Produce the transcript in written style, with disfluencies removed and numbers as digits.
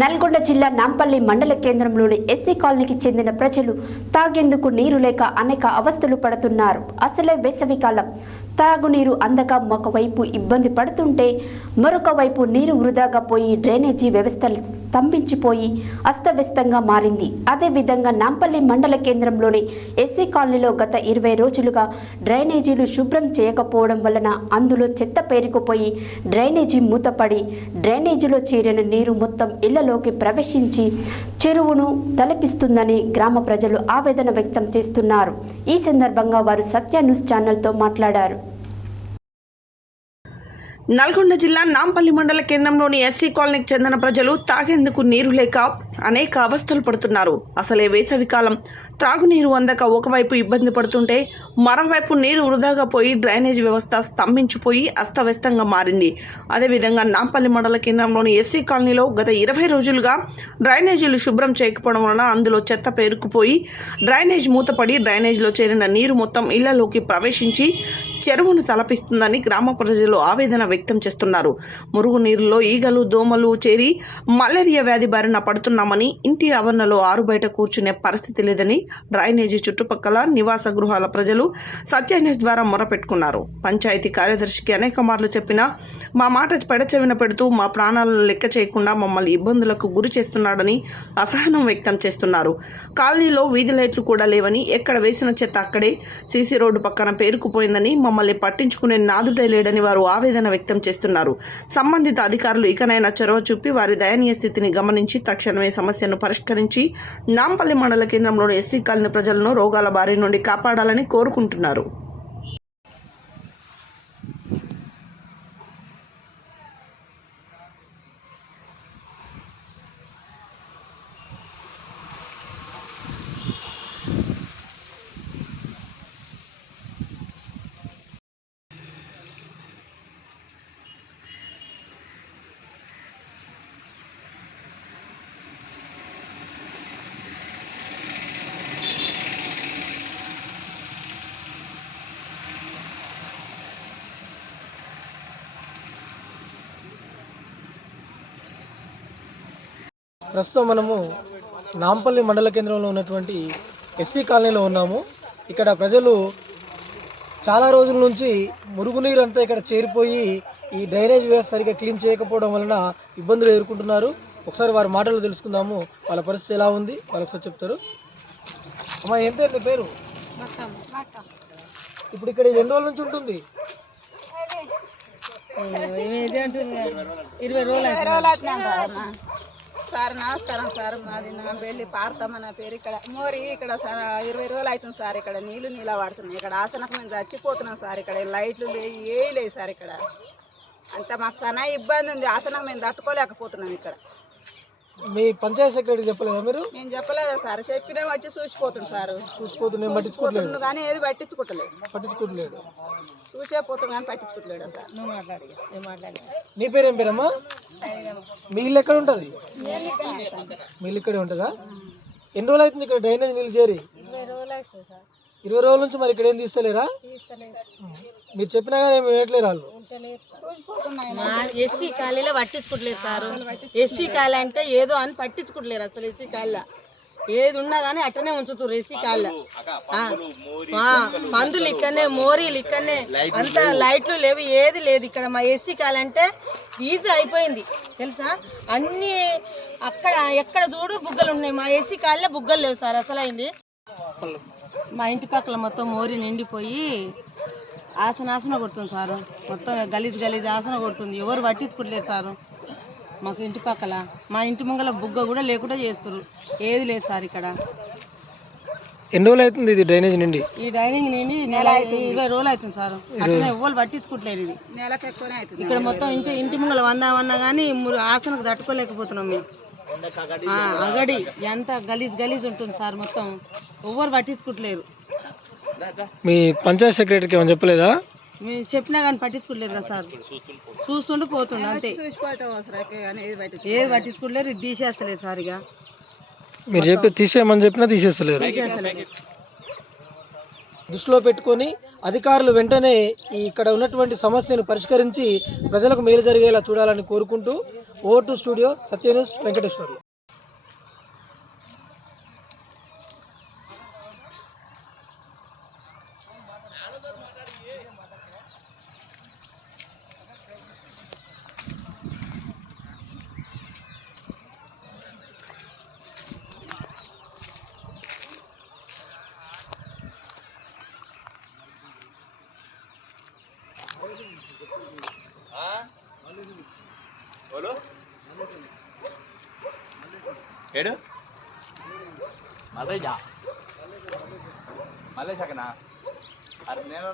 నల్గొండ జిల్లా నాంపల్లి మండల కేంద్రంలోని ఎస్సీ కాలనీకి చెందిన ప్రజలు తాగేందుకు నీరు లేక అనేక అవస్థలు పడుతున్నారు. అసలే వేసవికాలం, తాగునీరు అందక ఒకవైపు ఇబ్బంది పడుతుంటే మరొక వైపు నీరు వృధాగా పోయి డ్రైనేజీ వ్యవస్థ స్తంభించిపోయి అస్తవ్యస్తంగా మారింది. అదేవిధంగా నాంపల్లి మండల కేంద్రంలోని ఎస్సీ కాలనీలో గత 20 రోజులుగా డ్రైనేజీలు శుభ్రం చేయకపోవడం వలన అందులో చెత్త పేరుకుపోయి డ్రైనేజీ మూతపడి డ్రైనేజీలో చేరిన నీరు మొత్తం ఇళ్లలోకి ప్రవేశించి చెరువును తలపిస్తుందని గ్రామ ప్రజలు ఆవేదన వ్యక్తం చేస్తున్నారు. ఈ సందర్భంగా వారు సత్య న్యూస్ ఛానల్తో మాట్లాడారు. నల్గొండ జిల్లా నాంపల్లి మండల కేంద్రంలోని ఎస్సీ కాలనీకి చెందిన ప్రజలు తాగేందుకు నీరు లేక అనేక అవస్థలు పడుతున్నారు. అసలే వేసవికాలం, త్రాగునీరు అందక ఒకవైపు ఇబ్బంది పడుతుంటే మరోవైపు నీరు వృధాగా పోయి డ్రైనేజీ వ్యవస్థ స్తంభించిపోయి అస్తవ్యస్తంగా మారింది. అదేవిధంగా నాంపల్లి మండల కేంద్రంలోని ఎస్సీ కాలనీలో గత 20 రోజులుగా డ్రైనేజీలు శుభ్రం చేయకపోవడం వలన అందులో చెత్త పేరుకుపోయి డ్రైనేజ్ మూతపడి డ్రైనేజీలో చేరిన నీరు మొత్తం ఇళ్లలోకి ప్రవేశించి చెరువును తలపిస్తుందని గ్రామ ప్రజలు ఆవేదన వ్యక్తం చేస్తున్నారు. మురుగు నీరులో ఈగలు, దోమలు చేరి మలేరియా వ్యాధి బారిన పడుతున్నామని, ఇంటి ఆవరణలో ఆరుబయట కూర్చునే పరిస్థితి లేదని డ్రైనేజీ చుట్టుపక్కల నివాస గృహాల ప్రజలు సత్య న్యూస్ ద్వారా మొరపెట్టుకున్నారు. పంచాయతీ కార్యదర్శికి అనేక మార్లు చెప్పినా మా మాట పెడచెవిన పెడుతూ మా ప్రాణాలను లెక్క చేయకుండా మమ్మల్ని ఇబ్బందులకు గురి చేస్తున్నాడని అసహనం వ్యక్తం చేస్తున్నారు. కాలనీలో వీధి లైట్లు కూడా లేవని, ఎక్కడ వేసిన చెత్త అక్కడే సీసీ రోడ్డు పక్కన పేరుకుపోయిందని, మమ్మల్ని పట్టించుకునే నాదుడే లేడని వారు ఆవేదన వ్యక్తం చేస్తున్నారు. సంబంధిత అధికారులు ఇకనైనా చొరవ చూపి వారి దయనీయ స్థితిని గమనించి తక్షణమే సమస్యను పరిష్కరించి నాంపల్లి మండల కేంద్రంలోని ఎస్సీ కాలనీ ప్రజలను రోగాల బారి నుండి కాపాడాలని కోరుకుంటున్నారు. ప్రస్తుతం మనము నాంపల్లి మండల కేంద్రంలో ఉన్నటువంటి ఎస్సీ కాలనీలో ఉన్నాము. ఇక్కడ ప్రజలు చాలా రోజుల నుంచి మురుగునీరు అంతా ఇక్కడ చేరిపోయి ఈ డ్రైనేజ్ వ్యవస్థ సరిగ్గా క్లీన్ చేయకపోవడం వలన ఇబ్బందులు ఎదుర్కొంటున్నారు. ఒకసారి వారి మాటలు తెలుసుకుందాము. వాళ్ళ పరిస్థితి ఎలా ఉంది వాళ్ళు ఒకసారి చెప్తారు. అమ్మా, ఏం పేరు? నీ పేరు? ఇప్పుడు ఇక్కడ ఎన్ని రోజుల నుంచి ఉంటుంది? 20 రోజులు. సార్ నమస్కారం సార్. మాది నా పెళ్ళి పార్తమ్మ నా పేరు. ఇక్కడ మోరి ఇక్కడ 20 రోజులు అవుతుంది సార్. ఇక్కడ నీళ్ళు పడుతున్నాయి. ఇక్కడ ఆసనకు మేము చచ్చిపోతున్నాం సార్. ఇక్కడ లైట్లు లేదు సార్. ఇక్కడ అంత మాకు సనా ఇబ్బంది ఉంది. ఆసనకు మేము తట్టుకోలేకపోతున్నాం. ఇక్కడ మీ పంచాయతీ సెక్రటరీ చెప్పలేదా మీరు? మేము చెప్పలేదు సార్. చెప్పినా వచ్చి చూసిపోతుంది సార్. చూసిపోతున్నాం కానీ ఏది పట్టించుకోవట్లేదు. చూసే పోతున్నాం కానీ పట్టించుకోవట్లేడు సార్. నువ్వు మాట్లాడి నీ పేరు ఏం పేరమ్మా? మీ ఇల్లు ఎక్కడ ఉంటుంది? మీ ఇల్లు ఇక్కడే ఉంటుందా? ఎన్ని రోజులు అవుతుంది ఇక్కడ డ్రైనేజ్ నీళ్ళు చేరి? 20 రోజులు అవుతుంది సార్. 20 రోజుల నుంచి మరి ఇక్కడ ఏం తీస్తలేరా? మీరు చెప్పినా కానీ ఏమి వేయట్లేరు వాళ్ళు. ఎస్సీ కాలనీలో పట్టించుకోవట్లేదు సార్. ఎస్సీ కాలనీ అంటే ఏదో అని పట్టించుకోవట్లేరు అసలు. ఎస్సీ కాలనీ ఏది ఉన్నా కానీ అట్టనే ఉంచుతారు. ఎస్సీ కాలనీ మందులు ఇక్కడనే, మోరీలు ఇక్కడనే, అంత లైట్లు లేవు, ఏది లేదు ఇక్కడ. మా ఎస్సీ కాలనీ అంటే ఈజీ అయిపోయింది తెలుసా. అన్నీ అక్కడ ఎక్కడ చూడు బుగ్గలు ఉన్నాయి. మా ఎస్సీ కాలనీ బుగ్గలు లేవు సార్. అసలు అయింది. మా ఇంటి పక్కల మొత్తం మోరీ నిండిపోయి ఆసన కొడుతుంది సారు. మొత్తం గలీజ్ ఆసన కొడుతుంది. ఎవరు పట్టించుకోవట్లేదు సారు. మాకు ఇంటి పక్కల మా ఇంటి ముంగల బుగ్గ కూడా లేకుండా చేస్తారు. ఏది లేదు సార్ ఇక్కడ. ఎన్ని రోజులు అవుతుంది ఇది డ్రైనేజ్ నుండి? ఈ డ్రైనింగ్ నుండి 20 రోజులు అవుతుంది సార్. అట్లనే ఎవరు పట్టించుకోవట్లేదు. ఇది నెలకు ఎక్కువనే అవుతుంది. ఇక్కడ మొత్తం ఇంటి ముంగల వందామన్నా కానీ ఆసనకు తట్టుకోలేకపోతున్నాం మేము. అగడి ఎంత గలీజ్ ఉంటుంది సార్. మొత్తం ఎవరు పట్టించుకోవట్లేరు. మీ పంచాయతీ సెక్రటరీకి ఏమైనా చెప్పలేదా? మేము చెప్పినా కానీ పట్టించుకోవట్లేరు కదా సార్. చూస్తుంటే పోతుండే అంతే. ఏది పట్టించుకోవట్లేరు. ఇది తీసేస్తలేదు సార్. ఇక మీరు చెప్పి తీసేయమని చెప్పినా తీసేస్తలేరు. దృష్టిలో పెట్టుకొని అధికారులు వెంటనే ఇక్కడ ఉన్నటువంటి సమస్యను పరిష్కరించి ప్రజలకు మేలు జరిగేలా చూడాలని కోరుకుంటూ O2 స్టూడియో, సత్యన్యూస్, వెంకటేశ్వర్లు. ఏడు మల్లయ్య మల్లేశాకనా అరే నేను